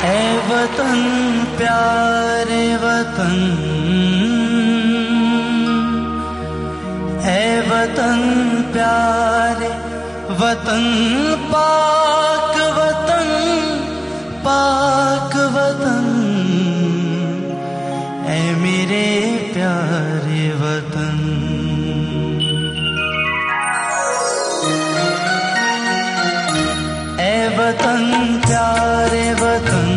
ऐ वतन प्यारे वतन, ऐ वतन प्यारे वतन, पाक वतन, पाक वतन, ऐ मेरे प्यारे वतन। ऐ वतन प्यारे वतन,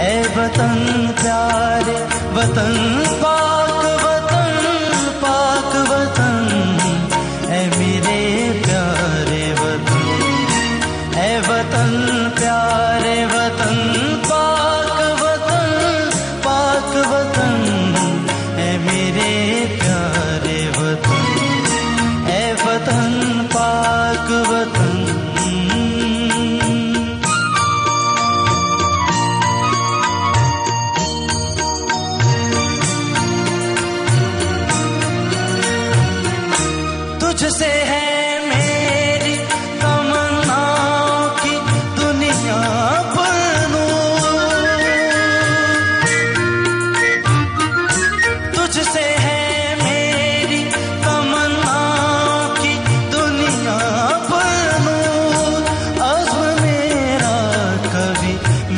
ऐ वतन प्यारे वतन, पाक वतन, पाक वतन, ऐ मेरे प्यारे वतन। ऐ वतन प्यारे वतन, पाक वतन, पाक वतन, ऐ मेरे प्यारे वतन। ऐ वतन पाक वतन, तुझसे है मेरी तमन्नाओं की दुनिया पर नूर, तुझसे है मेरी तमन्नाओं की दुनिया पर नूर। अज़्म मेरा कभी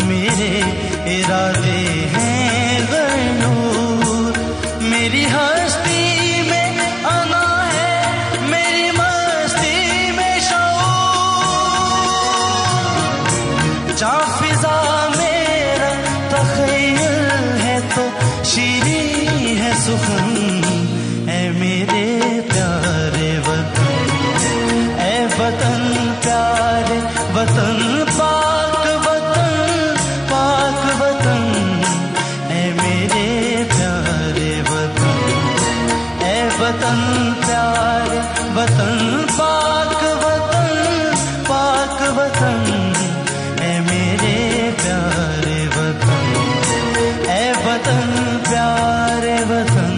मेरे इरादे हैं ग़ैरूर, मेरी हस्ती में अना है, मेरी मस्ती में शऊर। जा फिजा मेरा तख़य्युल है तो शीरी है सुख़न, ऐ मेरे प्यारे वतन। ऐ वतन प्यारे वतन, पाक वतन, पाक वतन, ऐ मेरे प्यारे वतन। ऐ वतन प्यारे वतन, पाक वतन, पाक वतन, ऐ मेरे प्यारे वतन। ऐ वतन प्यारे वतन।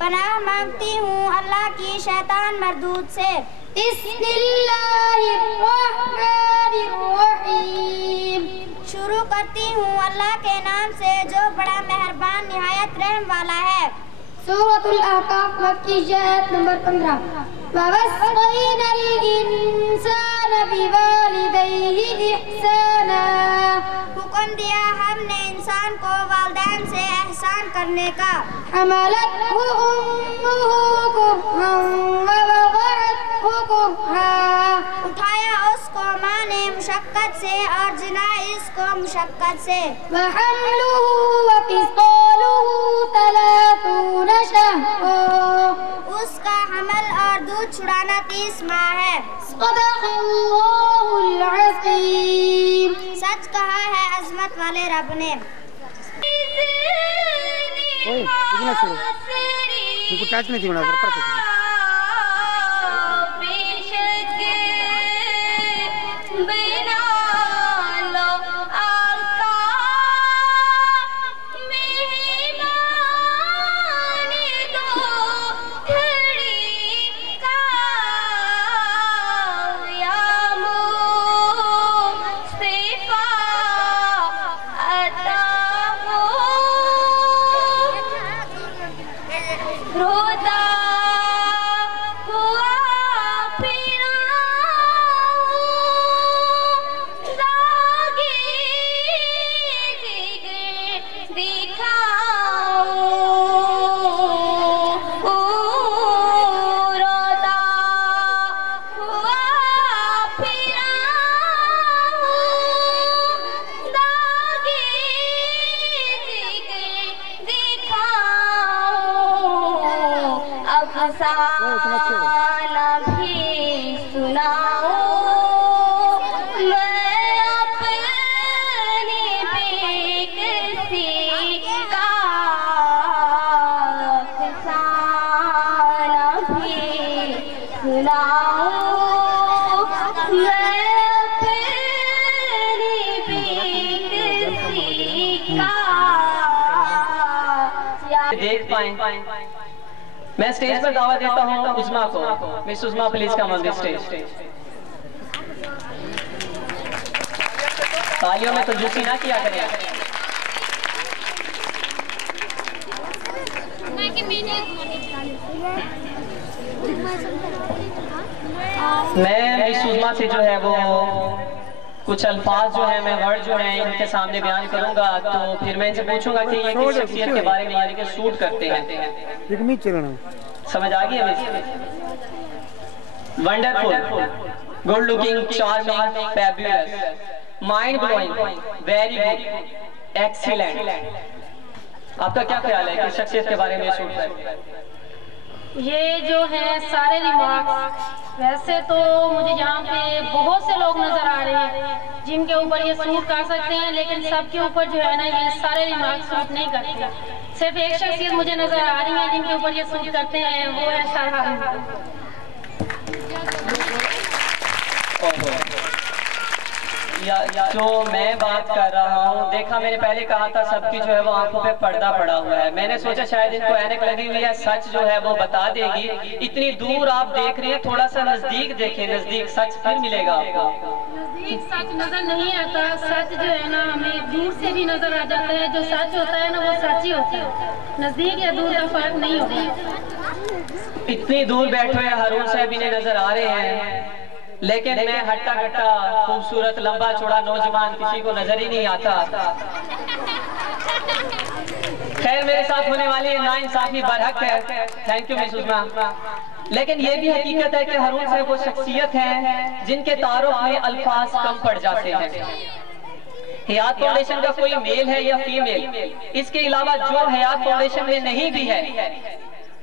पनाह मांगती हूँ अल्लाह की शैतान मरदूद से। बिस्मिल्लाहिर्रहमानिर्रहीम। शुरू करती हूँ अल्लाह के नाम से जो बड़ा मेहरबान निहायत रहम वाला है। सूरतुल अहकाफ मक्की आयत नंबर 15। ववस्सैनल इंसान बिवालिदैहि इहसाना। हुक्म दिया हमने इंसान को वालिदैन से एहसान करने का। हमलतहु उम्मुहु कुरहन व वदअतहु कुरहा। उठाया उसको माँ ने मुशक्कत से और जिना इसको मुशक्कत से। वहम्लुहु व फिस्क़ुहु आसमां है। सदक़ल्लाहुल अज़ीम। सच कहा है अज़मत वाले रब ने। टच नहीं थी बना कर पर देख पाएं। मैं स्टेज पर दावा देता हूँ उस्मा को। Miss Usma please come on the stage. तालियों में तो जूसी ना किया करें। मैं मिस उस्मा से जो है वो कुछ अल्फाज जो है, मैं वर्ड जो है इनके सामने बयान करूंगा, तो फिर मैं इनसे पूछूंगा कि ये किस शख्सियत के बारे में यानी कि सूट करते हैं। समझ आ गई है? Wonderful, good looking, charming, fabulous, mind blowing, very good, excellent. आपका क्या ख्याल है किस शख्सियत के बारे में सूट करते हैं? ये जो है सारे रिमार्क्स, वैसे तो मुझे यहाँ पे बहुत से लोग नजर आ रहे हैं जिनके ऊपर ये सूट कर सकते हैं, लेकिन सबके ऊपर जो है ना ये सारे रिमार्क्स सूट नहीं करते। सिर्फ एक शख्सियत मुझे नजर आ रही है जिनके ऊपर ये सूट करते हैं, वो है सरहान। जो मैं बात कर रहा हूँ, देखा मैंने पहले कहा था सबकी जो है वो आंखों पे पर्दा पड़ा हुआ है। मैंने सोचा शायद इनको ऐनक लगी हुई है, सच जो है वो बता देगी। इतनी दूर आप देख रही हैं, थोड़ा सा नजदीक देखें, नजदीक सच फिर मिलेगा आपको। नजदीक सच नजर नहीं आता, सच जो है ना हमें दूर से भी नजर आ जाता है। जो सच होता है ना वो सच ही होता है, नजदीक या दूर का फर्क नहीं होता। इतनी दूर बैठे हुए हारून साहब इन्हें नजर आ रहे हैं, लेकिन मैं हट्टा कट्टा खूबसूरत लंबा चौड़ा नौजवान किसी को नजर ही नहीं आता। खैर मेरे साथ होने वाली नाइंसाफी बरहक है। Thank you miss Usma. लेकिन ये भी हकीकत है कि हारून साहब वो शख्सियत है जिनके तारुफ में अल्फाज कम पड़ जाते हैं। हयात फाउंडेशन का कोई मेल है या फीमेल, इसके अलावा जो हयात फाउंडेशन में नहीं भी है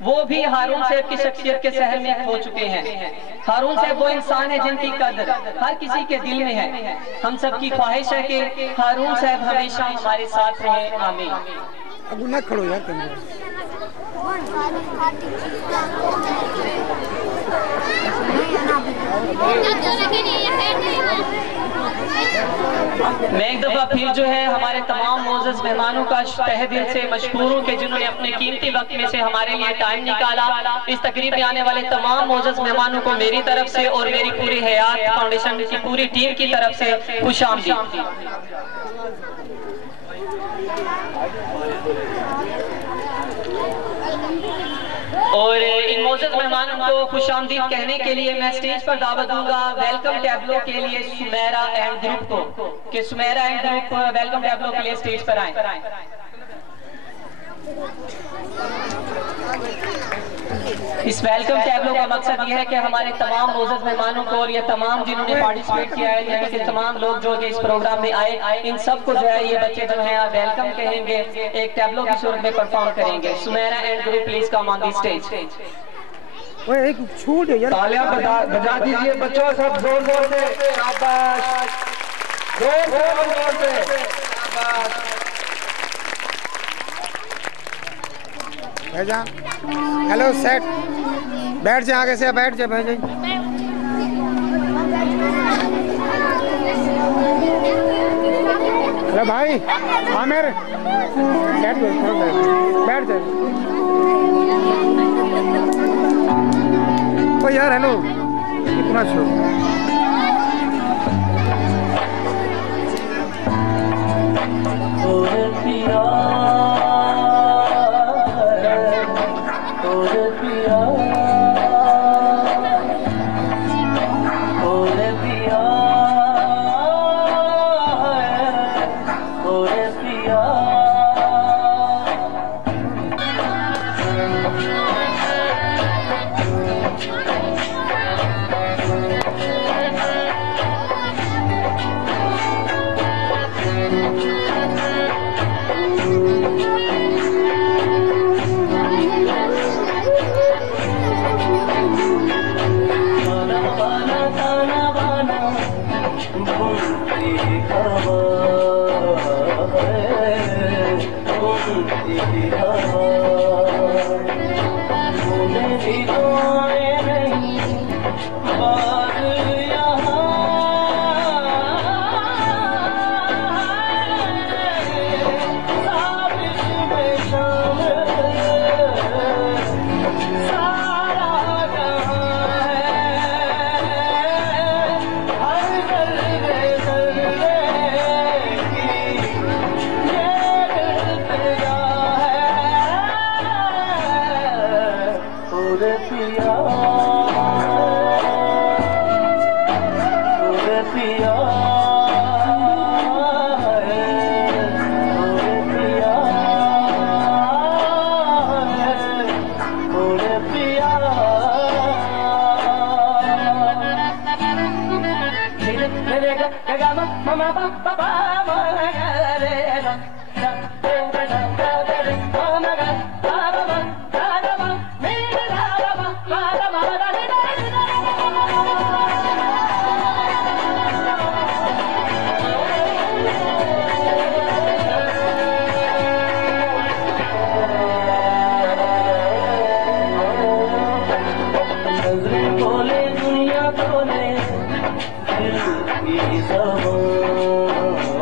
वो भी हारून साहब की शख्सियत के सहर में खो चुके हैं। हारून साहब वो इंसान है जिनकी कदर हर किसी के दिल में है। हम सब की ख्वाहिश है कि हारून साहब हमेशा हमारे साथ रहे। आमीन। अब ना खड़ो यार तुम। मैं एक दफा फिर जो है हमारे तमाम मोअज़्ज़ज़ मेहमानों का तहे दिल से मशकूर हूँ कि जिन्होंने अपने कीमती वक्त में से हमारे लिए टाइम निकाला। इस तकरीब में आने वाले तमाम मोअज़्ज़ज़ मेहमानों को मेरी तरफ से और मेरी पूरी हयात फाउंडेशन की पूरी टीम की तरफ से खुशामदीद। और इन मोअज़्ज़ज़ मेहमानों को खुशामदीद कहने के लिए मैं स्टेज पर दावत दूंगा वेलकम टैब्लो के लिए सुमेरा एंड ग्रुप को, कि Sumera and group welcome tableau के लिए स्टेज पर आए। इस वेलकम टैब्लो का मकसद यह है कि हमारे तमाम मोअज़्ज़ज़ मेहमानों को और ये तमाम जिन्होंने पार्टिसिपेट किया है, यानी कि तमाम लोग जो कि इस प्रोग्राम में आए, इन सबको जो है ये बच्चे जो है वेलकम कहेंगे, एक टैब्लो की सूरत में परफॉर्म करेंगे। Sumera and group please come on the stage. ओए एक छूट है यार। तालियां बजा दीजिए बच्चों, सब जोर जोर से, शाबाश, जोर जोर से, शाबाश। भाईजा हेलो सेट, बैठ जा, आगे से बैठ जा भाईजा। हेलो भाई आमिर, बैठ जा, बैठ जा। ओ यार हेलो, कितना शो। बोले दुनिया बोले दिल की ज़बान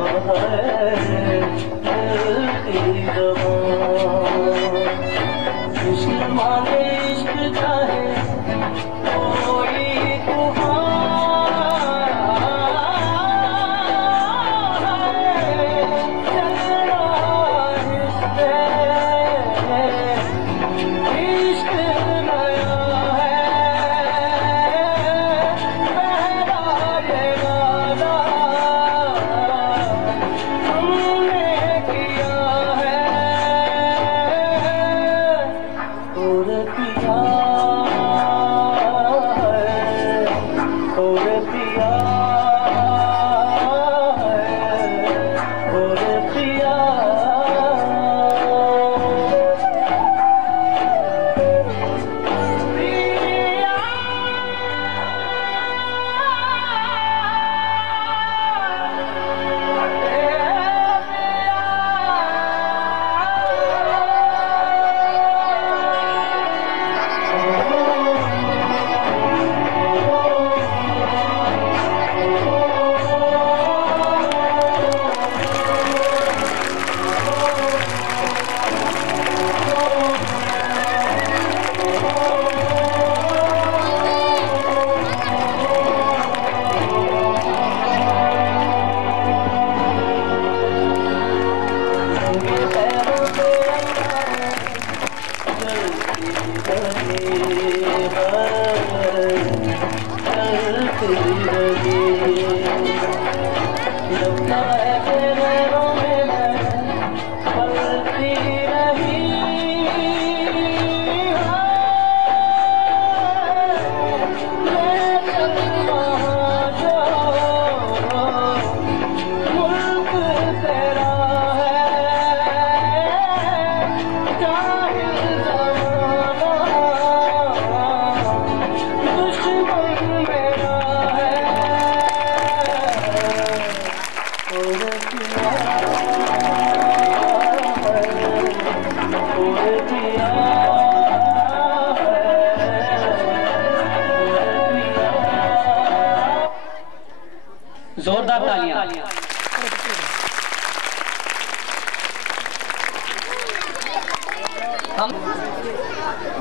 हम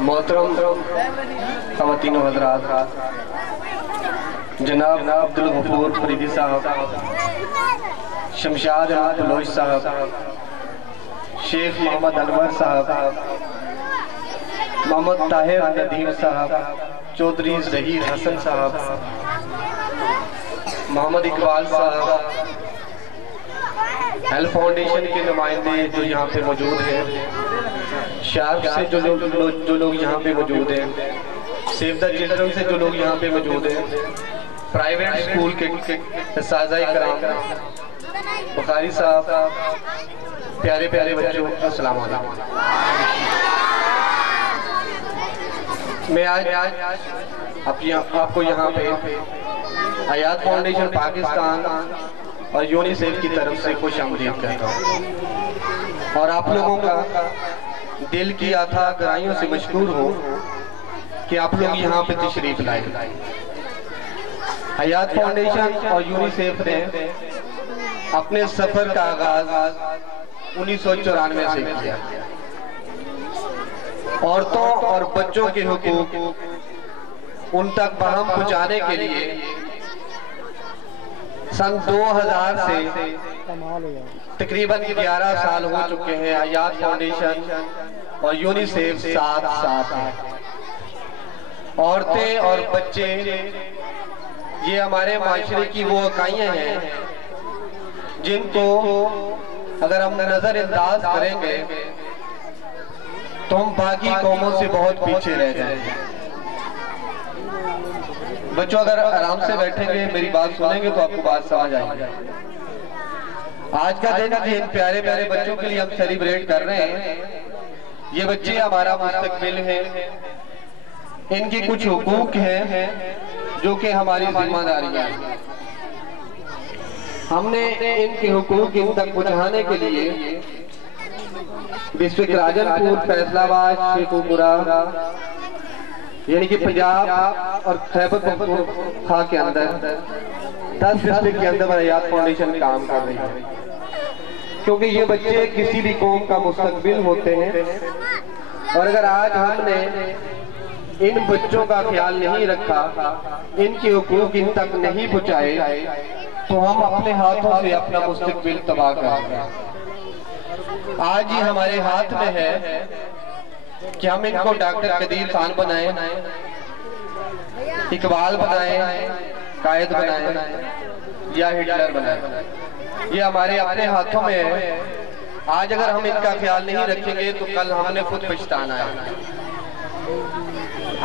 मोहतरम ख़वातीनो हज़रात, जनाब अब्दुल गफूर फरीदी साहब, शमशाद बलोच साहब, शेख मोहम्मद अनवर साहब, मोहम्मद ताहिर नदीम साहब, चौधरी ज़हीर हसन साहब, मोहम्मद इकबाल साहब, हेल्थ फाउंडेशन के नुमाइंदे जो यहाँ पे मौजूद हैं, शार्प से जो लोग यहाँ पे मौजूद हैं, सेव द चिल्ड्रन से जो लोग यहाँ पे मौजूद हैं, प्राइवेट स्कूल के साज़ाई कराम, बुखारी साहब, प्यारे प्यारे बच्चों, अस्सलाम वालेकुम। मैं आज आपको यहाँ पे हयात फाउंडेशन पाकिस्तान और यूनिसेफ की तरफ से खुश आमदीद कहता हूँ और आप लोगों का दिल की अथाह गहराइयों से मशकूर हो कि आप लोग यहाँ पे तशरीफ लाए। हयात फाउंडेशन और यूनिसेफ ने अपने सफर का आगाज 1994 से किया। औरतों और बच्चों के हुकूक उन तक बहम पहुँचाने के लिए सन 2000 से तकरीबन 11 साल हो चुके हैं। हयात फाउंडेशन और यूनिसेफ साथ साथ हैं। औरतें और बच्चे ये हमारे माशरे की वो इकाइयां हैं जिनको अगर हम नजरअंदाज करेंगे तो हम बाकी कौमों से बहुत पीछे रह जाएंगे। बच्चों अगर आराम से बैठेंगे, मेरी बात सुनेंगे तो आपको बात समझ आएगी। आज का दिन जिन प्यारे प्यारे बच्चों के लिए हम सेलिब्रेट कर रहे हैं, ये बच्चे हमारा मुस्तकबिल है। इनकी कुछ हुकूक हैं जो कि हमारी जिम्मेदारी है। हमने इनके हुकूक इन तक पहुंचाने के लिए डिस्ट्रिक्ट राजनपुर, फैसलाबाद, शेखुपुरा यानी कि पंजाब और खैबर पख्तूनख्वा के अंदर 10 डिस्ट्रिक्ट के अंदर हयात फाउंडेशन काम कर रही है, क्योंकि ये बच्चे किसी भी कौम का मुस्तकबिल होते हैं। और अगर आज हमने इन बच्चों का ख्याल नहीं रखा, इनके हुकूक इन तक नहीं पहुंचाए, तो हम अपने हाथों से अपना मुस्तकबिल तबाह करेंगे। आज ही हमारे हाथ में है कि हम इनको डॉक्टर कदीर खान बनाएं, इकबाल बनाएं, कायद बनाएं या हिटलर बनाएं। ये हमारे अपने हाथों में है। आज अगर हम इनका ख्याल नहीं रखेंगे तो कल हमने खुद पछताना है।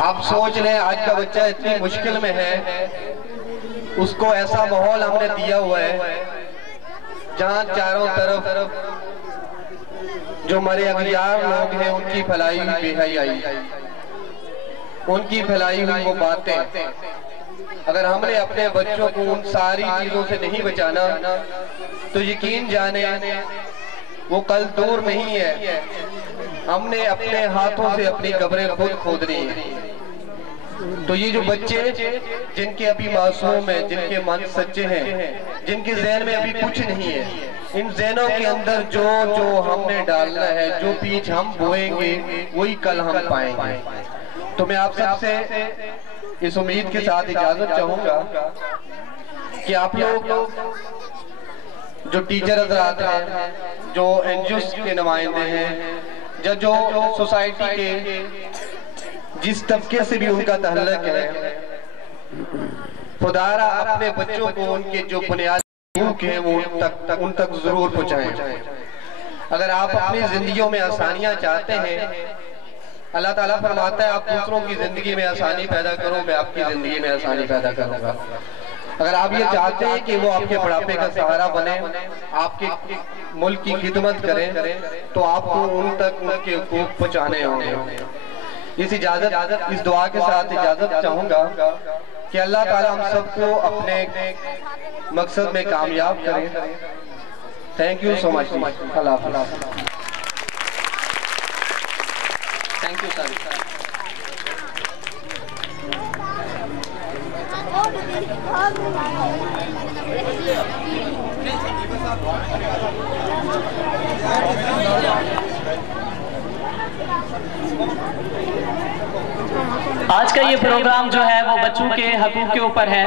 आप सोच लें, आज का बच्चा इतनी मुश्किल में है, उसको ऐसा माहौल हमने दिया हुआ है जहां चारों तरफ जो हमारे अगलियार लोग हैं उनकी फैलाई हुई बेहयाई, उनकी फैलाई हुई वो बातें, अगर हमने अपने बच्चों को उन सारी चीजों से नहीं बचाना तो यकीन जाने वो कल दूर नहीं है। हमने अपने हाथों से अपनी कब्रें खुद खोदनी है। तो ये जो बच्चे जिनके अभी मासूम है, जिनके मन सच्चे हैं, जिनके ज़हन में अभी कुछ नहीं है, इन ज़हनों के अंदर जो जो हमने डालना है, जो बीज हम बोएंगे वही कल हम पाएंगे। तो मैं आप सबसे इस उम्मीद के साथ इजाजत चाहूंगा कि आप लोग जो टीचर हज़रात हैं, जो एनजीओ के नुमाइंदे हैं, या जो सोसाइटी के जिस तबके से भी उनका तल्लुक है, खुदारा अपने बच्चों को उनके जो बुनियादी हुकूक हैं वो उन तक जरूर पहुंचाएं। अगर आप अपनी जिंदगियों में आसानियां चाहते हैं, अल्लाह ताला फरमाता है आप दूसरों की जिंदगी में आसानी पैदा करो, मैं आपकी जिंदगी में आसानी पैदा करूंगा। अगर आप ये चाहते हैं कि वो आपके बुढ़ापे का सहारा बने, आपके मुल्क की खिदमत करें, तो आपको उन तक उनके हुकूक पहुंचाने होंगे। इस दुआ के साथ इजाजत चाहूंगा कि अल्लाह ताला हम सबको अपने मकसद में कामयाब करे। Thank you so much. Allah हाफ़िज़। Thank you sir. आज का ये प्रोग्राम जो है वो बच्चों के हकूक के ऊपर है।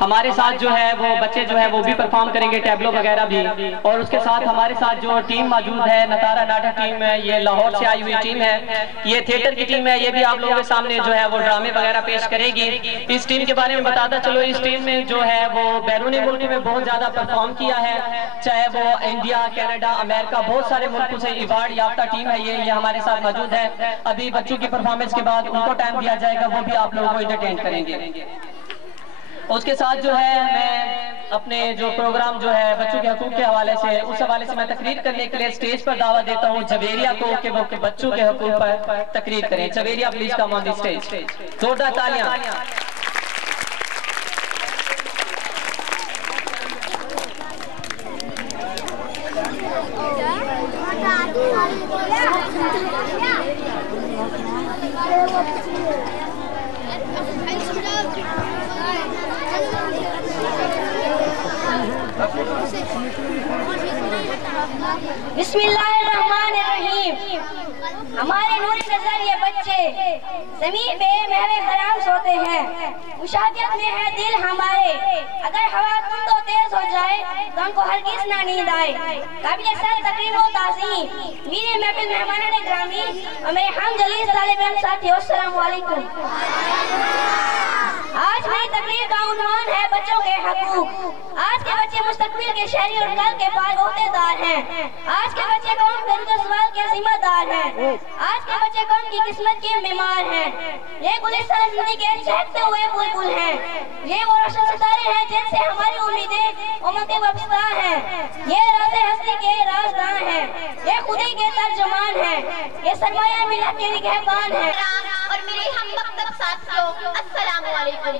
हमारे साथ जो है वो बच्चे जो है वो भी परफॉर्म करेंगे, टैबलो वगैरह भी। और उसके साथ हमारे साथ जो टीम मौजूद है, नतारा नाटक टीम है, ये लाहौर से आई हुई टीम है, ये थिएटर की टीम है, ये भी आप लोगों के सामने जो है वो ड्रामे वगैरह पेश करेगी। इस टीम के बारे में बताता चलो, इस टीम में जो है वो बैरूनी मुल्क में बहुत ज्यादा परफॉर्म किया है, चाहे वो इंडिया, कनाडा, अमेरिका, बहुत सारे मुल्कों से अवार्ड याफ्ता टीम है। ये हमारे साथ मौजूद है। अभी बच्चों की परफॉर्मेंस के बाद उनको टाइम दिया जाएगा, वो भी आप लोगों को एंटरटेन करेंगे। उसके साथ जो है मैं अपने जो प्रोग्राम जो है बच्चों के हकूक के हवाले से, उस हवाले से मैं तकरीर करने के लिए स्टेज पर दावा देता हूँ जवेरिया को कि वो बच्चों के हकूक पर तकरीर करें। Javeria please come on the stage. जोरदार तालियां। बिस्मिल्लाहिर्रहमानिर्रहीम। हमारे नूरी नजर ये बच्चे जमीन पे महवे हराम सोते हैं, मुशाकियत में है दिल हमारे। अगर हवा तुम तो तेज हो जाए तो हमको हरगिज़ ना नींद आए। काबिल सर तकरीम व ताज़ीम मेरे महफिल मेहमानान ग्रामी और मेरे हम जलीस तालिब इल्म साथियों, अस्सलाम वालेकुम। आज मेरी तकरीर का उन्वान है बच्चों के हकूक। आज के बच्चे मुस्तकबिल के शहरी और कल के पालगोतेदार हैं। आज के बच्चे कौम के सवाल के जिम्मेदार हैं। आज के बच्चे कौम की किस्मत के बीमार हैं। ये गुलिस्तान जिंदगी के चहकते हुए बुलबुल हैं। ये वो रोशन सितारे हैं जिनसे हमारी उम्मीदें उमंगें वाबस्ता हैं। ये राज़े हस्ती के राजदां हैं। ये खुदी के तर्जुमान हैं। ये सरमाया मिलत के निगहबान हैं। और मेरे हम मकतब साथियों, अस्सलाम वालेकुम।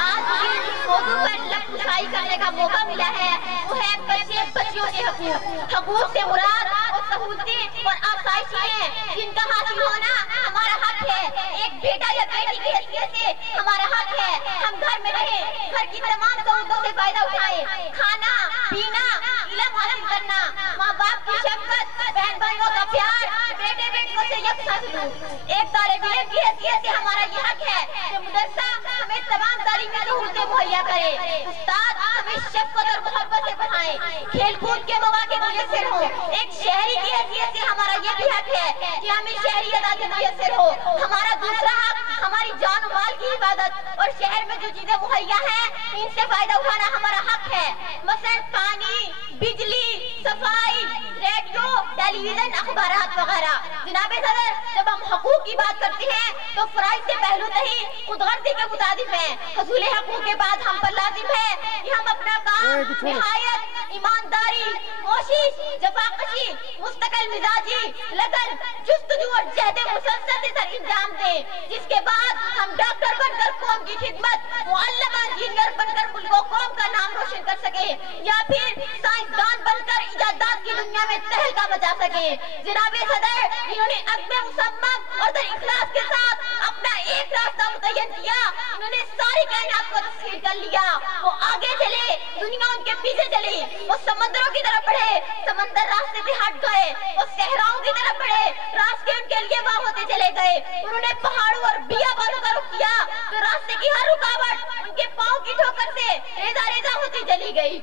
आज जिस मौजू पर लफ्ज़ाई करने का मौका मिला है वो है बच्चियों के हकूक। हकूक से मुराद और सहूलतें और आसाइशें जिनका हासिल होना हमारा हक है। एक बेटा या बेटी की हैसियत से हमारा हक है हम घर में रहें, घर की तमाम सहूलतों से फायदा उठाएं। खाना पीना, इल्म हासिल करना, माँ बाप की शफकत, बहन भाइयों का प्यार, बेटे बेटियों से यकसा सलूक। एक तालिब इल्म की हैसियत से हमारा ये हक है कि मदरसा हमें तमाम तालीमी सहूलतें मुहैया करे, उस्ताद हमें शफकत और मोहब्बत से पढ़ाएं, खेल कूद के मौके मुयस्सर हो। एक शहरी की हैसियत से हमारा ये भी हक है कि हमें शहरी आजादी मुयस्सर हो। हमारा दूसरा हक हमारी जान माल की हिफाजत और शहर में जो चीजें मुहैया हैं इनसे फायदा उठाना हमारा हक है। मसलन पानी, बिजली, सफाई, रेडियो, टेलीविजन, अखबारात वगैरह। जनाबे सदर, जब हम हकूक की बात करते हैं तो फराइज से पहलू नहीं खुदगर्जी के मुताबिक है। हसूल हकूक के बाद हम पर लाजिम है कि हम अपना काम निहायत ईमानदारी, कोशिश, जफाकशी, मुस्तकिल मिजाजी, लगन, जुस्तजू और जहद मुसलसल से सर इंजाम दें, जिसके बाद हम डॉक्टर बनकर कौम की खिदमत, मुअल्लिम इंजीनियर बनकर मुल्क व कौम का नाम रोशन कर सके, या फिर साइंसदान बनकर इजादात की दुनिया में तहलका मचा सके। जनाबे सदर, इन्होंने अपने मुसम्मम और दर इखलास के साथ अपना एक रास्ता मुतय्यन किया। इन्होंने सारी कायनात को तस्खीर कर लिया। वो आगे चले, दुनिया उनके पीछे चली। वो समंदरों की तरफ बढ़े, समंदर रास्ते से हट गए। वो सहराओं की तरफ बढ़े, रास्ते उनके लिए वहाँ होते चले गए। उन्होंने पहाड़ों और बियाबानों का रुख किया तो रास्ते की हर रुकावट उनके पाँव की ठोकर से रेजा रेजा होती चली गई।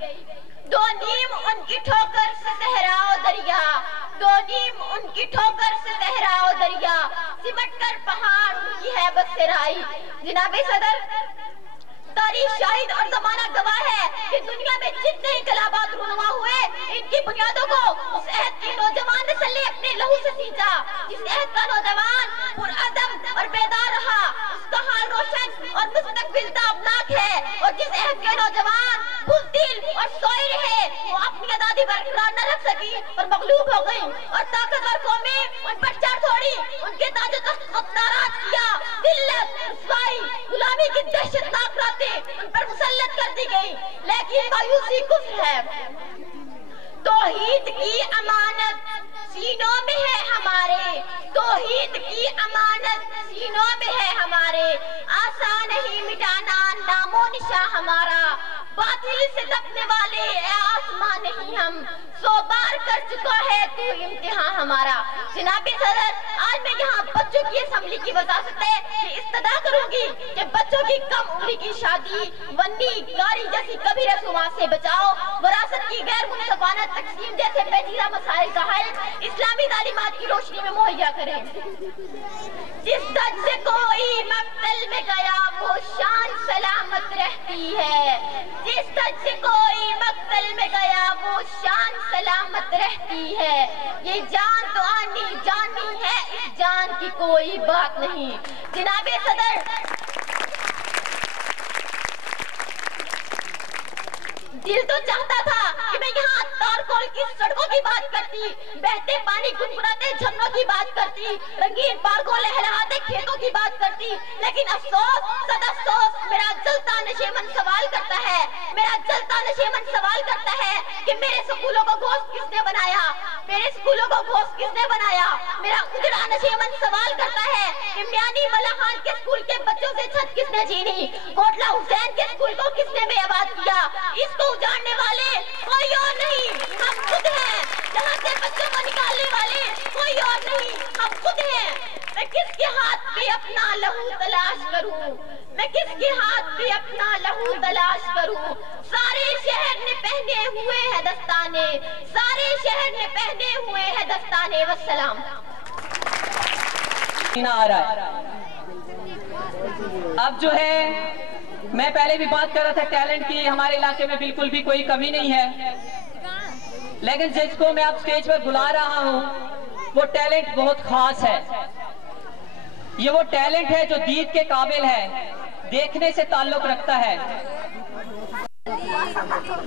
दो नीम उनकी ठोकर से सहराओ दरिया, दो नीम उनकी ठोकर से सहराओ दरिया, सिमट कर पहाड़ उनकी है बस सिराई। जनाबे सदर, तारीख शाहिद और जमाना गवाह है कि दुनिया में जितने इनकलाबात रूनुमा हुए इनकी बुनियादों को उस अहद की नौजवान नस्ल ने अपने लहू से सींचा। जिस अहद का नौजवान पुरअज़म और बेदार रहा उसका हाल रोशन और मुस्तकबिल ताबनाक है, और जिस अहद के नौजवान बुज़दिल और सोए रहे वो अपनी आजादी बरकरार न रख सकी और मगलूब हो गई, और ताकतवर कौमें उन पर चढ़ थोड़ी, उनके ताज तख्त को नाराज किया। जिल्लत, रुसवाई, गुलामी की दहशतनाक रातें उन पर मुसल्लत कर दी गई। लेकिन मायूसी कुफ्र है। तौहीद की अमानत सीनों में है हमारे, तौहीद की अमानत सीनों में है हमारे। आसान नहीं मिटाना नामो निशा हमारा, बातिल से दबने वाले आसमां नहीं हम। 100 बार कर चुका है तू इम्तिहान हमारा। जनाबे सदर, आज मैं यहाँ बच्चों की असेंबली की वजाहत है इस्तदा करूंगी कि बच्चों की कम उम्र की शादी, वन्नी, कारी जैसी कभी रसूमात से बचाओ, विरासत की गैर मुनसफाना तकसीम जैसे पेचीदा मसाइल का हल इस्लामी तालीमात की रोशनी में मुहैया करें। जिस दर्द से कोई मक्तल में गया वो शान सलामत रहती है, जिस दर्द से कोई मक्तल में गया वो शान सलामत रहती है। ये जान तो आनी जानी है, इस जान की कोई बात नहीं। जनाबे सदर, दिल तो चाहता था कि मैं यहाँ तारकोल की सड़कों की बात करती, बहते पानी गुनगुनाते झरनों की बात करती, रंगीन पार्कों लहलहाते खेतों की बात करती, लेकिन अफसोस सदा अफसोस मेरा जलता नशेमन सवाल करता है, मेरा जलता नशेमन सवाल करता है कि मेरे स्कूलों को घोष किसने बनाया, मेरे स्कूलों को घोष किसने बनाया। मेरा उजड़ा नशेमन सवाल करता है कि म्यानी मल्ला खान के स्कूल के बच्चों से छत किसने छीनी, कोटला हुसैन के स्कूल को किसने बेआबाद किया। इसको उजाड़ने वाले कोई और नहीं, हम खुद हैं। जहाँ से बच्चों को निकालने वाले कोई और नहीं, हम खुद हैं। मैं किसके हाथ पे अपना लहू तलाश करूं, मैं किसके हाथ पे अपना लहू तलाश करूं। सारे शहर ने पहने हुए हैं दस्ताने, सारे शहर ने पहने हुए हैं दस्ताने। वस्सलाम। आ रहा है अब जो है, मैं पहले भी बात कर रहा था टैलेंट की, हमारे इलाके में बिल्कुल भी कोई कमी नहीं है, लेकिन जिसको मैं अब स्टेज पर बुला रहा हूँ वो टैलेंट बहुत खास है। ये वो टैलेंट है जो दीद के काबिल है, देखने से ताल्लुक रखता है।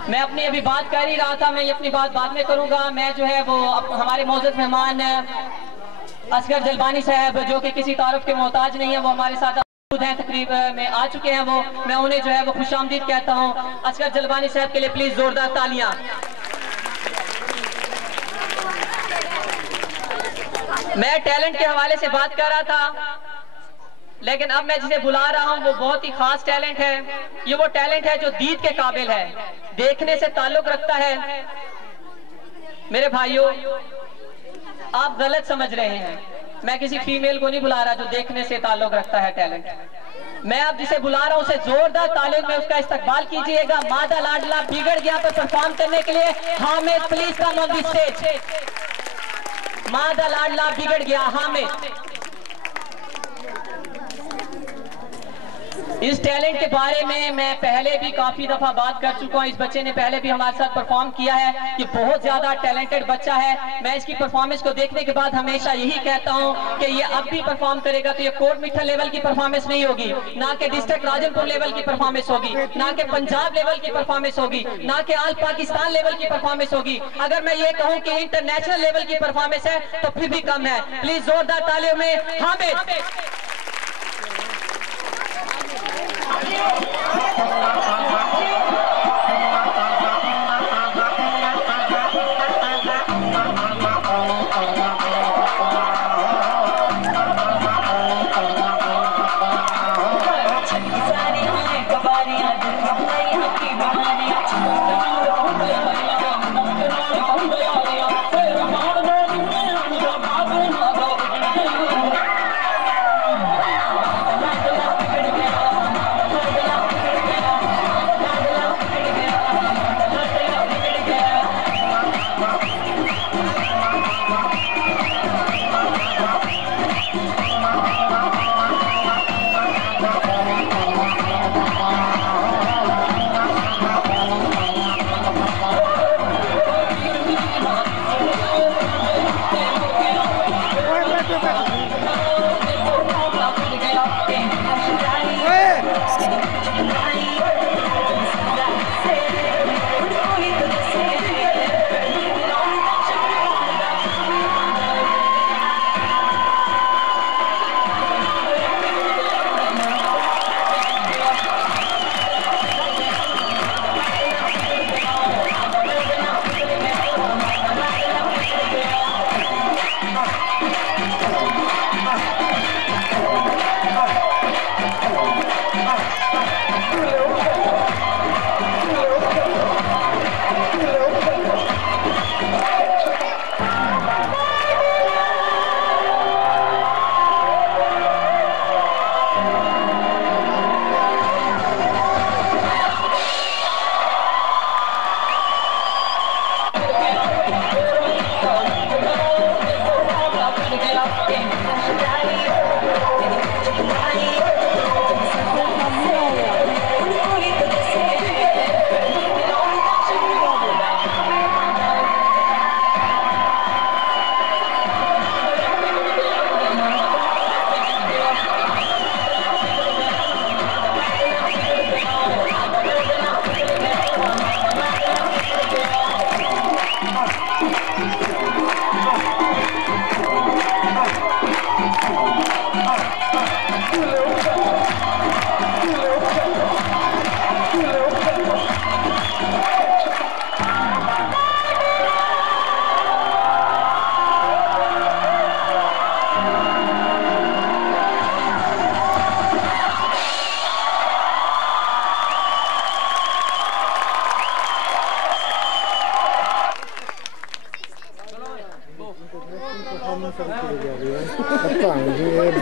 मैं अपनी अभी बात कर ही रहा था, मैं ये अपनी बात बाद में करूंगा। मैं जो है वो हमारे मौजूद मेहमान असगर जलबानी साहब, जो कि किसी तारुफ के मोहताज नहीं है, वो हमारे साथ हैं, तकरीब में आ चुके हैं। वो मैं उन्हें जो है वो खुशामदीद कहता हूँ। असगर जलबानी साहब के लिए प्लीज जोरदार तालियां। मैं टैलेंट के हवाले से बात कर रहा था, लेकिन अब मैं जिसे बुला रहा हूं वो बहुत ही खास टैलेंट है। ये वो टैलेंट है जो दीद के काबिल है, देखने से ताल्लुक रखता है। मेरे भाइयों, आप गलत समझ रहे हैं, मैं किसी फीमेल को नहीं बुला रहा जो देखने से ताल्लुक रखता है टैलेंट। मैं अब जिसे बुला रहा हूं उसे जोरदार तालियों में उसका इस्तकबाल कीजिएगा। मादा लाडला बिगड़ गया पर परफॉर्म करने के लिए Hamid, please come on the stage. मादा लाडला बिगड़ गया, हामिद। इस टैलेंट के बारे में मैं पहले भी काफी दफा बात कर चुका हूँ। इस बच्चे ने पहले भी हमारे साथ परफॉर्म किया है। ये बहुत ज्यादा टैलेंटेड बच्चा है। मैं इसकी परफॉर्मेंस को देखने के बाद हमेशा यही कहता हूँ कि ये अब भी परफॉर्म करेगा तो ये कोट मिठल लेवल की परफॉर्मेंस नहीं होगी, ना कि डिस्ट्रिक्ट राजनपुर लेवल की परफॉर्मेंस होगी, ना कि पंजाब लेवल की परफॉर्मेंस होगी, ना कि ऑल पाकिस्तान लेवल की परफॉर्मेंस होगी। अगर मैं ये कहूँ कि इंटरनेशनल लेवल की परफॉर्मेंस है तो फिर भी कम है। प्लीज जोरदार तालियों में हामिद।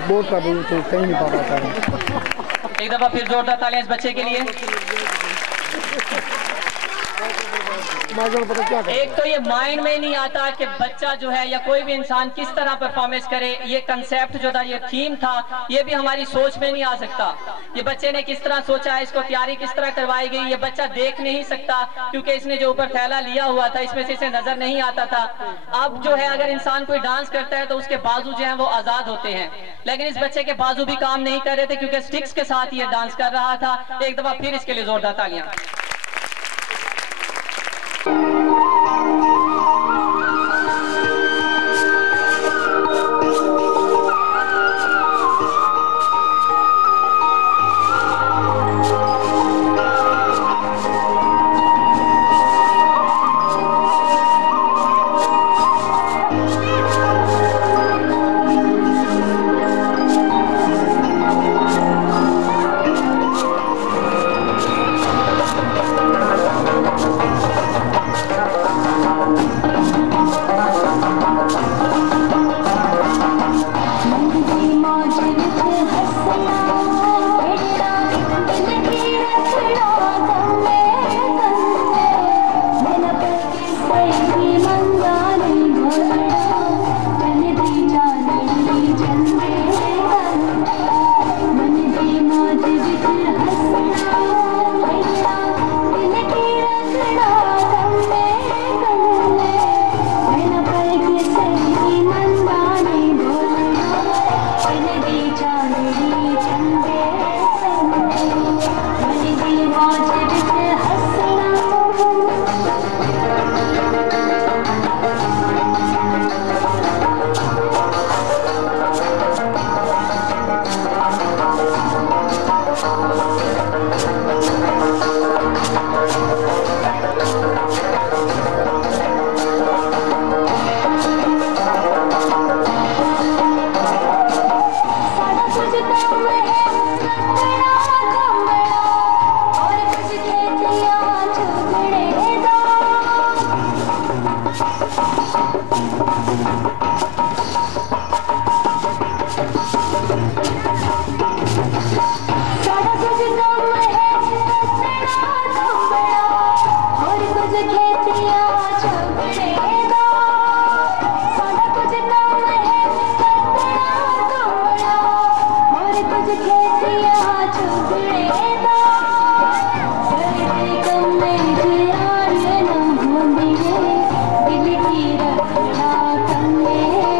बोर्ड का भी तो कहीं नहीं पा पाता है। एक दफा फिर जोरदार तालियां इस बच्चे के लिए। एक तो ये माइंड में नहीं आता कि बच्चा जो है या कोई भी इंसान किस तरह परफॉर्मेंस करे। ये कंसेप्ट जो था, ये थीम था, ये भी हमारी सोच में नहीं आ सकता। ये बच्चे ने किस तरह सोचा है, इसको तैयारी किस तरह करवाई गई, ये बच्चा देख नहीं सकता क्योंकि इसने जो ऊपर थैला लिया हुआ था इसमें से इसे नजर नहीं आता था। अब जो है अगर इंसान कोई डांस करता है तो उसके बाजू जो है वो आजाद होते हैं, लेकिन इस बच्चे के बाजू भी काम नहीं कर रहे थे क्योंकि स्टिक्स के साथ ये डांस कर रहा था। एक दफा फिर इसके लिए जोरदार तालियां। दिल की रखना कंगे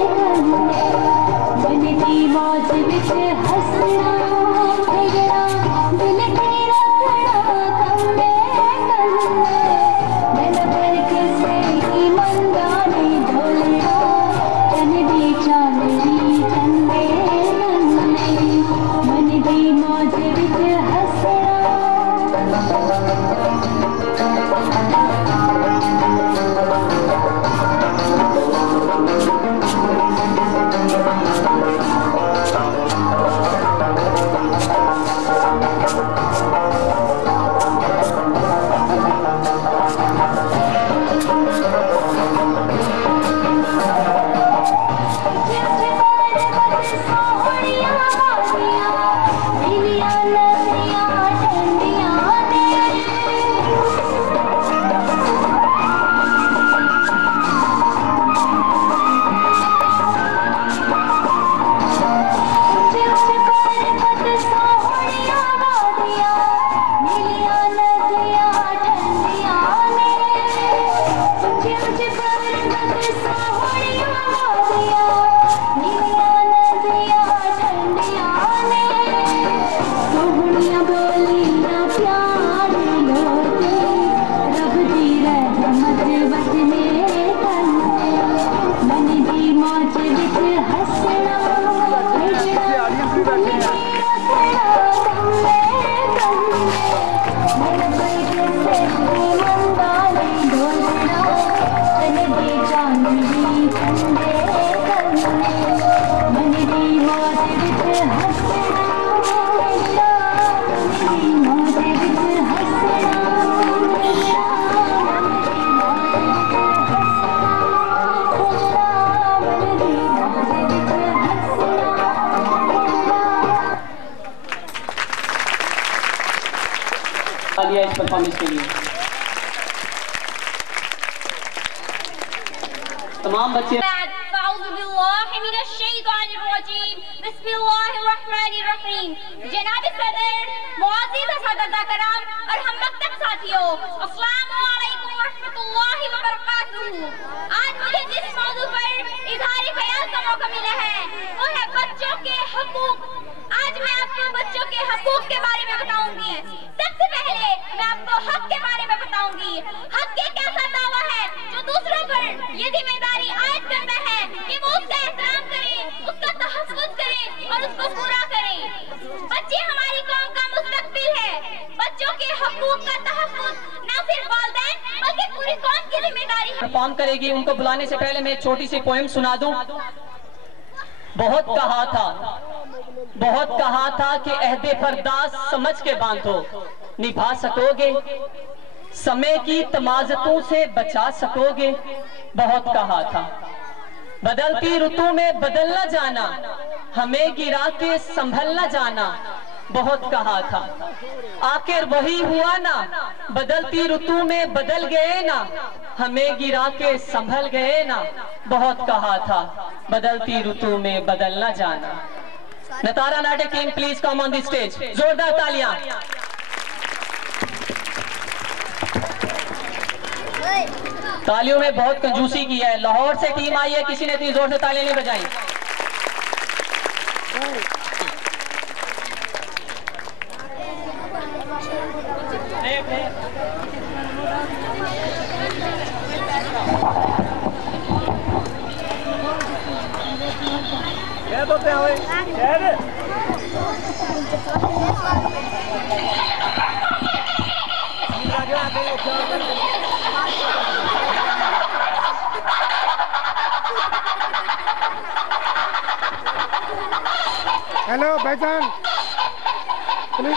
इस परफॉर्मेंस के लिए। तमाम बच्चे जनाब सदर, मुअज़्ज़िज़ असतिज़ा-कराम और हम मकतब साथियों, अस्सलामु अलैकुम रहमतुल्लाहि व बरकातुहू। आज मुझे जिस मौजू पर इज़हार ख्याल का मौका मिला है वो है बच्चों के हकूक। आज मैं आपको बच्चों के हकूक के बारे में बताऊंगी। सबसे पहले मैं आपको हक के बारे में बताऊंगी। हक एक ऐसा दावा है जो दूसरों पर ये जिम्मेदारी आयद करता है कि वो उसका एहतराम करे, उसका तहफ़्फ़ुज़ करे और उसको पूरा करे। बच्चे हमारी कौम का मुस्तक़बिल है। बच्चों के हकूक का तहफ़्फ़ुज़ न सिर्फ वालिदैन बल्कि पूरी कौम की जिम्मेदारी है। परफॉर्म करेगी, उनको बुलाने से पहले मैं एक छोटी सी पोएम सुना दूं। बहुत कहा था कि अहदे बर्दाश्त समझ के बांधो, निभा सकोगे, समय की तमाज़तों से बचा सकोगे। बहुत कहा था बदलती ऋतु में बदलना जाना, हमें गिरा के संभलना जाना। बहुत कहा था आखिर वही हुआ ना, बदलती ऋतु में बदल गए ना, हमें गिरा के संभल गए ना। बहुत कहा था बदलती ऋतु में बदलना जाना। नतारा नाटक team please come on the stage. जोरदार तालियां। तालियों में बहुत कंजूसी की है। लाहौर से टीम आई है, किसी ने इतनी जोर से तालियां नहीं बजाई। हेलो भाईजान, प्लीज।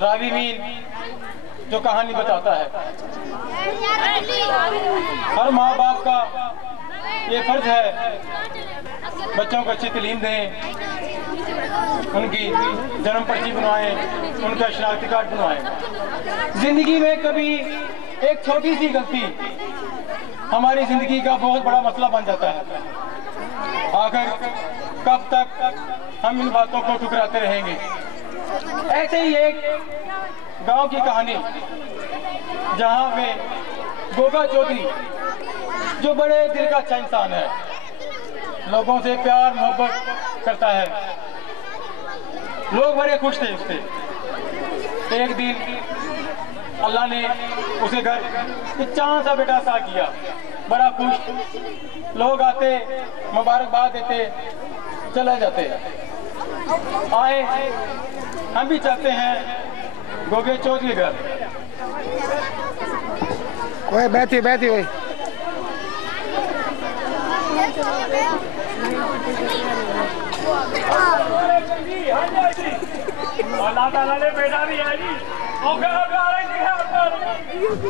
रावी मीन जो कहानी बताता है। हर माँ बाप का ये फर्ज है बच्चों को अच्छी तालीम दें, उनकी जन्म पर्ची बनवाएं, उनका शनाख्ती कार्ड बनवाएं। जिंदगी में कभी एक छोटी सी गलती हमारी जिंदगी का बहुत बड़ा मसला बन जाता है। आखिर कब तक हम इन बातों को ठुकराते रहेंगे। ऐसे ही एक गांव की कहानी जहां में गोगा चौधरी जो बड़े दिल का अच्छा इंसान है, लोगों से प्यार मोहब्बत करता है, लोग बड़े खुश थे उससे। एक दिन अल्लाह ने उसे घर एक चांद सा बेटा अता किया, बड़ा खुश। लोग आते मुबारकबाद देते चले जाते। आए हम भी चलते हैं गोगे चौधरी घर। ओए बैठी बैठी ओए। अल्लाह ताला ने बेटा भी है जी,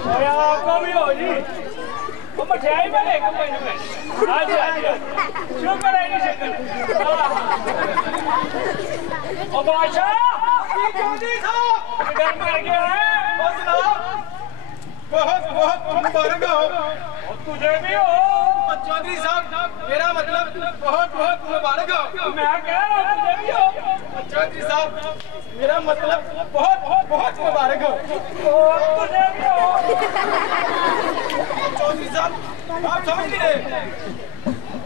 और आपको भी हो जी। वो मठियाई में लेकर हाँ जी हाँ जी, शुक्र है जी शुक्र। और बादशाह घर में गया है, बहुत बहुत मुबारक हो। तुझे भी हो, चौधरी साहब मेरा मतलब बहुत बहुत मुबारक हो। मैं कह रहा हूँ तुझे भी हो। चौधरी साहब मेरा मतलब बहुत बहुत मुबारक हो। तुझे भी हो। चौधरी साहब आप समझ नहीं रहे,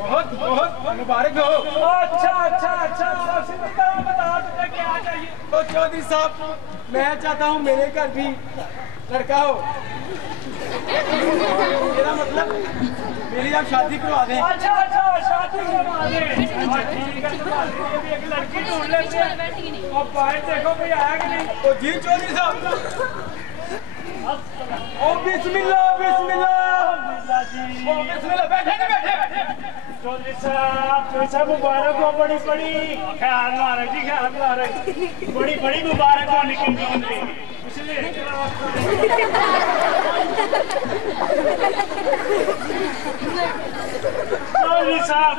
बहुत बहुत मुबारक हो। अच्छा अच्छा अच्छा बता तुझे क्या चाहिए। तो चौधरी साहब मैं चाहता हूँ मेरे घर भी लड़का हो। मेरा मतलब मेरी आप शादी करवा दें। अच्छा अच्छा शादी करवा दें। ठीक है भी एक लड़की ढूंढ लेते हैं और बाहर देखो कोई आया कि नहीं। तो जी चौधरी साहब ओ बिस्मिल्लाह बिस्मिल्लाह जी। ओ बिस्मिल्लाह बैठे नहीं बैठे। चौधरी साहब मुबारक हो। बड़ी बड़ी ख्याल मारे जी ख्याल मारे। बड़ी बड़ी मुबारक हो निकल चौधरी। चौधरी साहब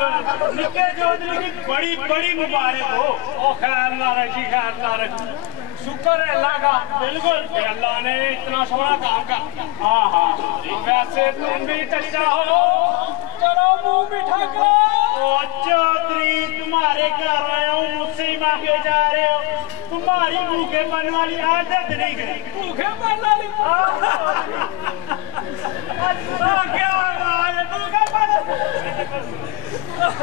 निके चौधरी की बड़ी बड़ी मुबारक हो। ओ ख्याल मारे जी ख्याल मारे। शुक्र है अल्लाह का। बिल्कुल अल्लाह ने इतना सोना काम का। हाँ हाँ वैसे तुम भी चली जाओ। चलो मुंह मीठा करो। चौधरी तुम्हारे घर आया हूँ मुझसे ही मांगे जा रहे हो। तुम्हारी भूखेपन वाली आदत नहीं गई। भूखेपन वाली क्या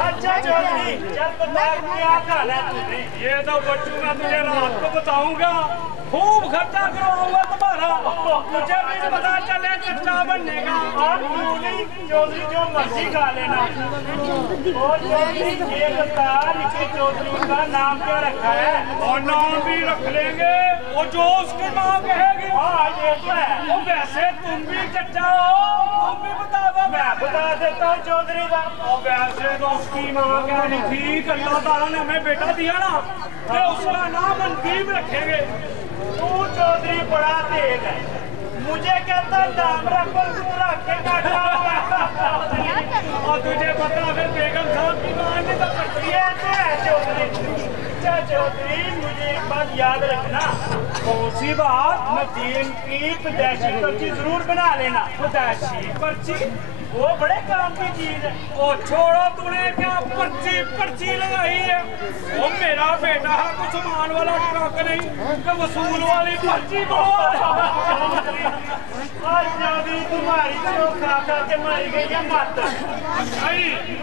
अच्छा चौधरी चल बता क्या खाना है तुमने। ये तो बच्चों मैं तुझे रात को बताऊंगा। खूब खर्चा करवाऊंगा तुम्हारा। मुझे भी पता चले कच्चा बनने का। आप चौधरी जो मर्जी खा लेना। और चौधरी ये बता निकी चौधरी का नाम क्या रखा है। और नाम भी रख लेंगे और जो उसकी माँ कहेगी। हाँ ये तो है। तो वैसे तुम भी चचा हो तुम भी बता दो। मैं बता देता हूँ चौधरी का। और वैसे तो उसकी माँ कह रही थी अल्लाह ताला ने हमें बेटा दिया ना तो उसका नाम अंकीम रखेंगे। तू चौधरी बड़ा तेज है। मुझे कहता नाम रख के काटा। और तुझे पता फिर बेगम साहब की मान तो पड़ती है चौधरी। चौधरी मुझे एक बात याद रखना। कौन सी बात। नदीम की पैदाइशी पर्ची जरूर बना लेना। पैदाइशी पर्ची वो बड़े काम की चीज है। और छोड़ो तूने क्या पर्ची लगाई है। वो मेरा बेटा है कुछ मान वाला ट्रक नहीं कि वसूल वाली पर्ची बोल। चौधरी तुम्हारी जो खा खा के मारी गई है मत।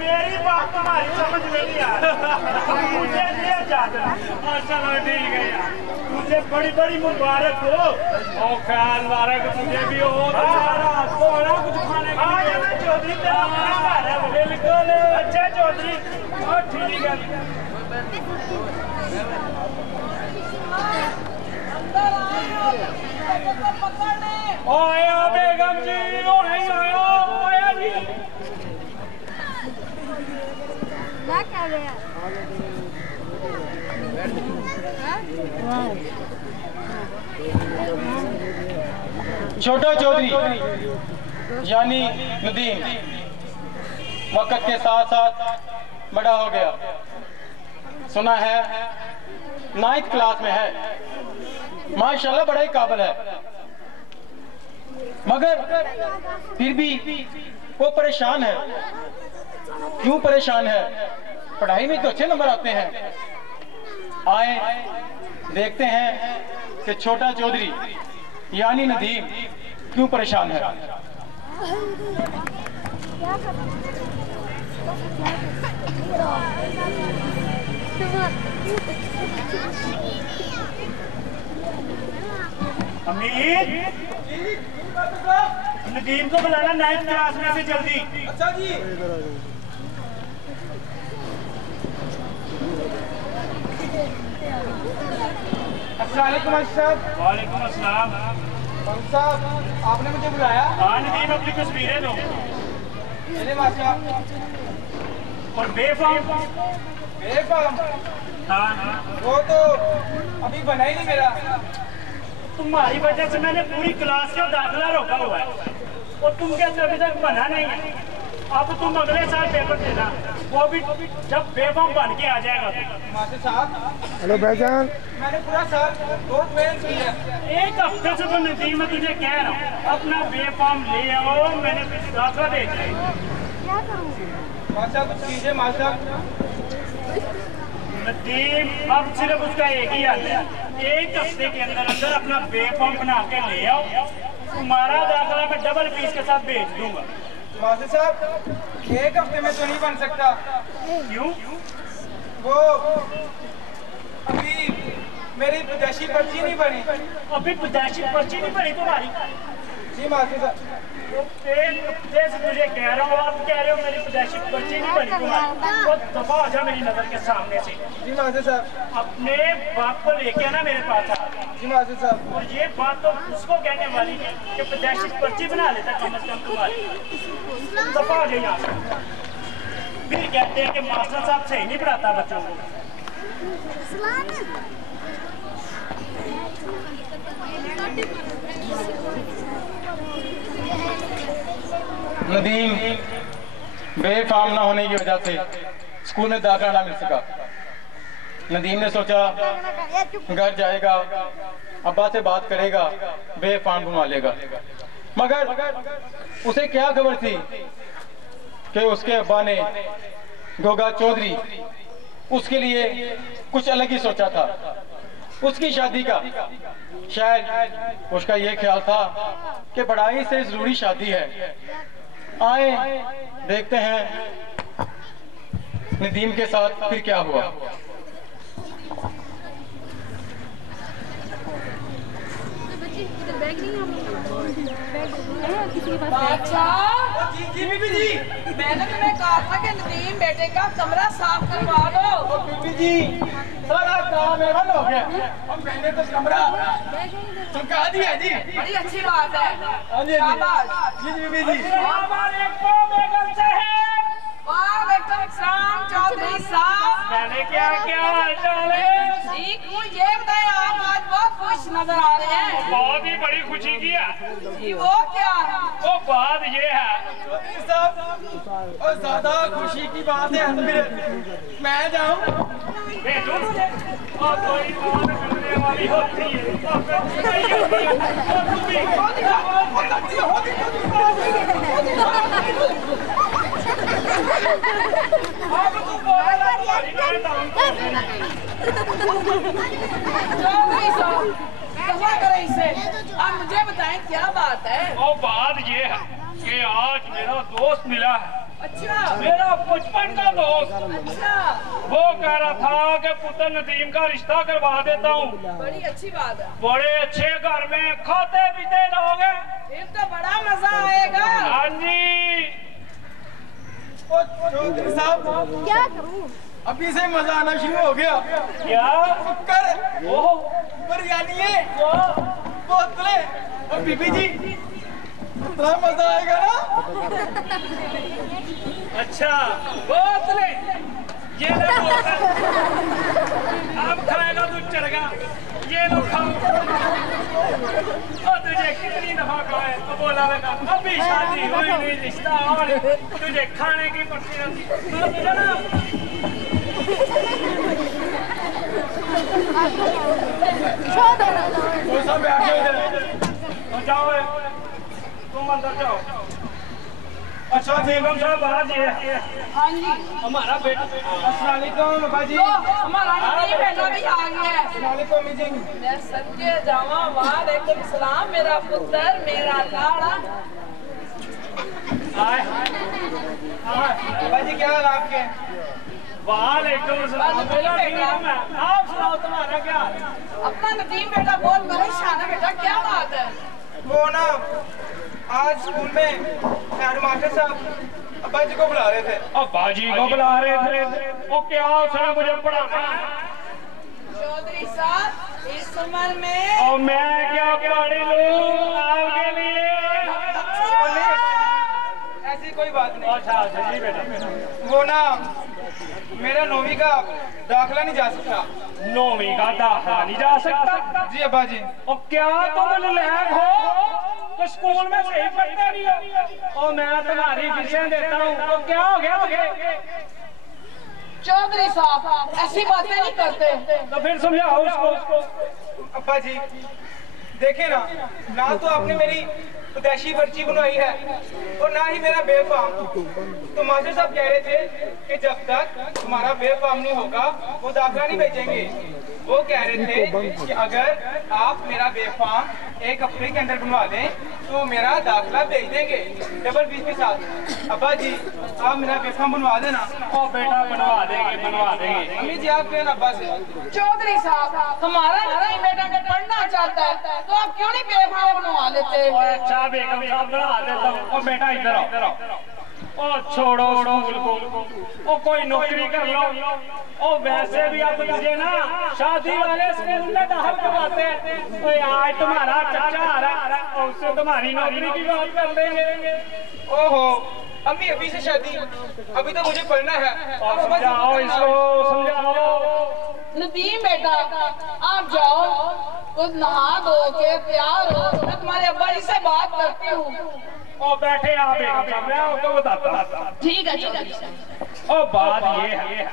मेरी बात तुम्हारी समझ में नहीं आ रही। मुझे ले जाना। चलो ठीक है यार तुझे बड़ी बड़ी मुबारक हो। और ख्याल मुबारक तुझे भी हो। रात को आना कुछ खाने का चौधरी बिल्कुल। अच्छा चौधरी ठीक है। आया बेगम जी आया जी। क्या गया छोटा चौधरी यानी नदीम वक्त के साथ साथ बड़ा हो गया। सुना है 9th क्लास में है। माशाल्लाह बड़ा ही काबिल है। मगर फिर भी वो परेशान है। क्यों परेशान है। पढ़ाई में तो अच्छे नंबर आते हैं। आए देखते हैं कि छोटा चौधरी यानी नदीम क्यों परेशान है। अमीर नदीम को बुलाना 9th क्लास में से जल्दी। अच्छा जी। अस्सलामुअलैकुम साहब। वालेकुम अस्सलाम। साहब आपने मुझे बुलाया। हाँ नदीम अपनी तस्वीरें दो। और बेफाम हाँ वो तो अभी बना ही नहीं मेरा। तुम्हारी वजह से मैंने पूरी क्लास का दाखिला रोका हुआ है और तुम कैसे अभी तक बना नहीं है। अब तुम अगले साल पेपर देना वो भी जब बेफाम बन के आ जाएगा। मास्टर साहब हेलो भाईजान मैंने पूरा साल बहुत मेहनत की है। एक हफ्ते से तो नदीम मैं तुझे कह रहा हूँ अपना बेफाम ले आओ। मैंने दाखिला दे दिया। मास्टर कुछ कीजिए मास्टर। नदीम, अब सिर्फ उसका एक ही हल है, 1 हफ्ते के अंदर अंदर अपना बे फॉर्म बना के ले आओ, तुम्हारा दाखिला मैं डबल फीस के साथ भेज दूंगा। मास्टर साहब 1 हफ्ते में तो नहीं बन सकता। क्यों? वो अभी मेरी पैदाइशी पर्ची नहीं बनी। अभी पैदाइशी पर्ची नहीं बनी तुम्हारी? जी मास्टर साहब। तो 1 हफ्ते से तुझे कह रहा हूँ, आप कह रहे हो मेरी पैदाइशी पर्ची नहीं बनी तुम्हारी, तो दफा हो जा मेरी नजर के सामने से। जी मास्टर साहब। अपने बाप को लेके आना मेरे पास आ। जी मास्टर साहब। और ये बात तो उसको कहने वाली है कि पैदाइशी पर्ची बना लेता कम से कम तुम्हारी। दफा हो जाए यहाँ से। फिर कहते हैं कि मास्टर साहब सही नहीं पढ़ाता बच्चों को। नदीम बेफाम ना होने की वजह से स्कूल में दाखिला ना मिल सका। नदीम ने सोचा घर जाएगा, अब्बा से बात करेगा, बेफाम बनवा लेगा। मगर उसे क्या खबर थी कि उसके अब्बा ने गोगा चौधरी उसके लिए कुछ अलग ही सोचा था। उसकी शादी का शायद उसका ये ख्याल था कि पढ़ाई से जरूरी शादी है। आए देखते हैं नदीम के साथ फिर क्या हुआ। जी बीबी जी, मैंने तुम्हें कहा था कि नदीम बेटे का कमरा साफ करवा दो। बीबी जी सारा काम एवं हो गया, अब मैंने तो कमरा चमका दिया जी। बड़ी अच्छी बात है। शाबाश जी बीबी जी। वालेकुम सलाम चौधरी साहब। मैंने क्या क्या हाल चाल है? ठीक हूँ, ये बताए आप आज बहुत खुश नजर आ रहे हैं। बहुत ही बड़ी खुशी की है। जी वो क्या है? वो बात ये है साहब, और ज्यादा खुशी की बात है मैं जाऊँ और कोई बात करने वाली होती है आप मुझे बताएं क्या बात है? और बात ये है कि आज मेरा दोस्त मिला है। अच्छा, मेरा बचपन का दोस्त। अच्छा, वो कह रहा था कि पुत्र नदीम का रिश्ता करवा देता हूँ। बड़ी अच्छी बात है। बड़े अच्छे घर में खाते पीते लोग हैं, फिर तो बड़ा मजा आएगा। हाँ जी। चौधरी साहब क्या करूं? अभी से मजा आना शुरू हो गया। क्या कर बिरयानी है, बोतले और बीबी जी इतना मजा आएगा ना। अच्छा बोतले ये ले बोतल, अब खाएगा तू चढ़ेगा, ये लो खाओ। और तुझे कितनी दफा खाए तो बोला लगा अभी शादी हुई नहीं, रिश्ता और तुझे खाने की पड़ती रहती। जाओ तुम अंदर जाओ। अच्छा बेगम साहब बात ये है। हाँ जी, हमारा बेटा अस्सलामुअलैकुम बाजी। हमारा नदीम बेटा भी आ गया है। अस्सलामुअलैकुम जी। मैं सदके जावा। वालेकुम सलाम मेरा पुत्र, मेरा लाड़ा। बाजी क्या हाल आपके? वालेकुम सलाम। आप सुनाओ तुम्हारा क्या हाल? अपना नदीम बेटा बहुत परेशान है। बेटा क्या बात है? वो ना आज स्कूल में मास्टर साहब अब्बा जी को बुला रहे थे। अब्बा जी को बुला रहे थे? वो क्या उसने मुझे पढ़ाना है? चौधरी साहब इस उम्र में और मैं क्या पढ़ लूं आपके लिए? ऐसी कोई बात नहीं। अच्छा अच्छा जी बेटा। वो ना मेरा 9वीं का दाखिला नहीं जा सकता। 9वीं का दाखिला नहीं जा सकता? जी अब्बा जी। और क्या तुम नलायक हो तो स्कूल में सही पढ़ते नहीं हो? और मैं तुम्हारी फीसें देता हूँ तो क्या हो गया तुझे? चौधरी साहब ऐसी बातें नहीं करते। तो फिर समझाओ उसको। अब्बा जी देखे ना तो आपने मेरी उदासी पर्ची बनवाई है और ना ही मेरा बेफाम। तो मास्टर साहब कह रहे थे कि जब तक तुम्हारा बेफाम नहीं होगा वो दाखिला नहीं भेजेंगे। वो कह रहे थे कि अगर आप मेरा बेफाम 1 हफ्ते के अंदर बनवा दें तो मेरा दाखिला भेज देंगे डबल फीस के साथ। अब्बा जी आप मेरा बेफाम बनवा देना। ओ बेटा बनवा देंगे। अम्मी जी आप कहना अब्बा से। चौधरी साहब हमारा नतीम बेटा को पढ़ना चाहता है तो आप क्यों नहीं बेफाम बनवा लेते? अच्छा बेगम साहब बना देता हूँ। ओ बेटा इधर आओ। ओ छोड़ो स्कूल को, ओ कोई नौकरी कर लो। ओ वैसे भी अब तुझे ना शादी वाले स्कूल में दाखिल करवाते हैं। तो आज तुम्हारा चाचा आ रहा है और उससे तुम्हारी नौकरी की बात कर लेंगे। ओहो अम्मी अभी से शादी, अभी तो मुझे पढ़ना है। समझाओ इसको, समझाओ। नदीम बेटा आप जाओ, खुद नहा धो के तैयार हो, मैं तुम्हारे अब्बा जी से बात करती हूँ। ओ बैठे आप, मैं आपको बताता। ठीक है। ओ बात ये है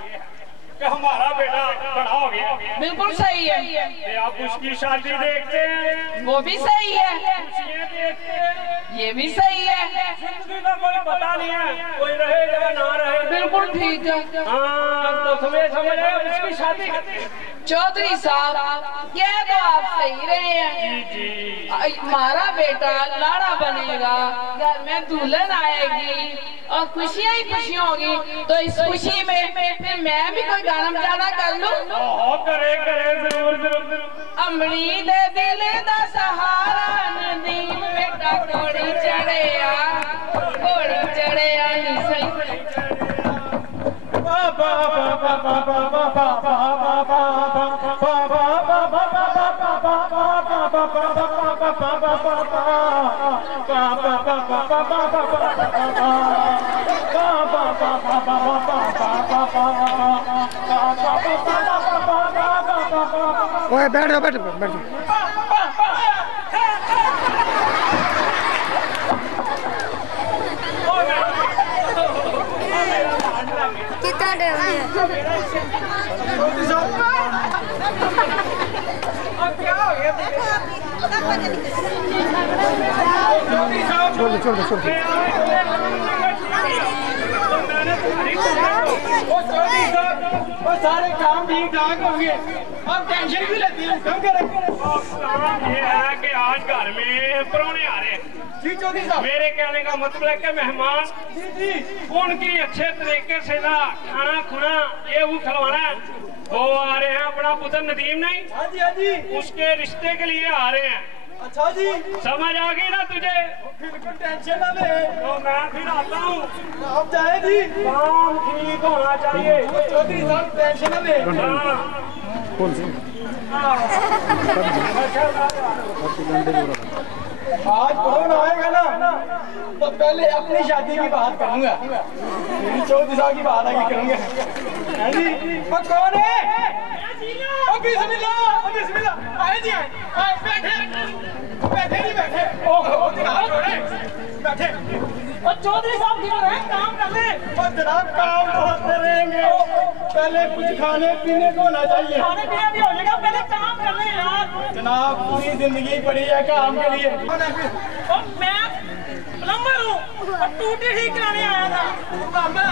कि हमारा बेटा बड़ा हो गया। बिल्कुल सही है। आप उसकी शादी देखते हैं, वो भी सही है। खुशियाँ देखते हैं, ये भी सही है। जिंदगी का कोई पता नहीं है, कोई रहे या ना रहे। बिल्कुल ठीक है। हाँ तो समझ रहे उसकी शादी करते हैं। चौधरी साहब कह तो आप सही रहे हैं। जी। हमारा बेटा लाड़ा बनेगा, घर में दुल्हन आएगी और खुशियाँ ही खुशियाँ होगी। तो इस खुशी में फिर मैं भी कोई गाना बजाना कर लूं? करे जरूर। अमड़ी दे दिल दा सहारा नदीम बेटा घोड़ी चढ़िया नी सही। ओए बैठ जाओ। कितना डर है? छोड़ दो। सारे काम ठीक ठाक होंगे, अब टेंशन भी लेती है। कम करें ये है कि आज घर में परौने आ रहे हैं। जी चौधरी साहब, मेरे कहने का मतलब है कि मेहमान जी उनकी अच्छे तरीके से ना खाना खुना ये वो खिलवाना है। वो आ रहे हैं अपना पुत्र नदीम नहीं, हाँ जी उसके रिश्ते के लिए आ रहे हैं। अच्छा जी, समझ आ गई ना तुझे? बिल्कुल टेंशन ना ले, तो मैं फिर आता हूँ। आप जाए जी, काम ठीक होना चाहिए। चौधरी साहब टेंशन ना ले। कौन सी? आज कौन आएगा ना तो पहले अपनी शादी की बात करूंगा, मेरी चौधरी साहब की बात आगे करूंगा। हाँ जी, वो कौन है? बिस्मिल्लाह, आए जी आए, बैठे जी बैठे। ओहो जनाब बैठे। और चौधरी साहब क्यों रहे? काम कर ले। और जनाब काम बहुत करेंगे, पहले कुछ खाने पीने को होना चाहिए। खाने पीने भी हो जाएगा, पहले काम कर ले यार। जनाब पूरी जिंदगी पड़ी है काम के लिए। और मैं प्लम्बर हूँ और टूटी ठीक कराने आया था। प्लम्बर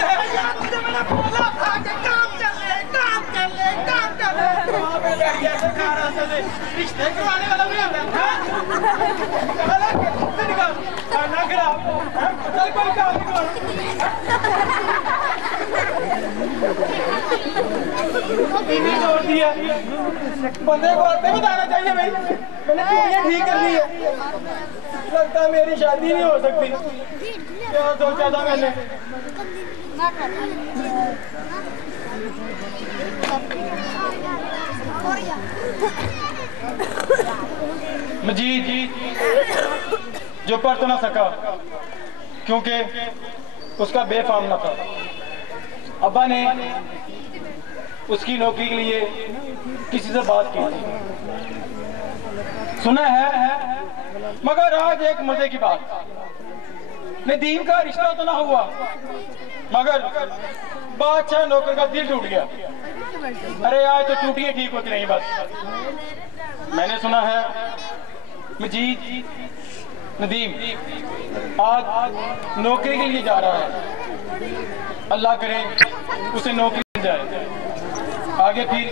है यार, मुझे मैंने बोला था कि काम कर ले। रिश्ते करवाने वाला भी आता है। खाना खराब, चल कोई काम नहीं जोड़ दिया। बंदे को आते बताना चाहिए भाई, मैंने चूड़ियाँ ठीक कर ली है। लगता है मेरी शादी नहीं हो सकती। क्या सोचा था मैंने? मजीद जो पढ़ तो ना सका क्योंकि उसका बेफाम न था। अब्बा ने उसकी नौकरी के लिए किसी से बात की थी, सुना है, मगर आज एक मजे की बात, नदीम का रिश्ता तो ना हुआ मगर बादशाह नौकर का दिल टूट गया। अरे आज तो टूटिए ठीक होती नहीं। बस मैंने सुना है मजीद नदीम आज नौकरी के लिए जा रहा है। अल्लाह करे उसे नौकरी मिल जाए। आगे फिर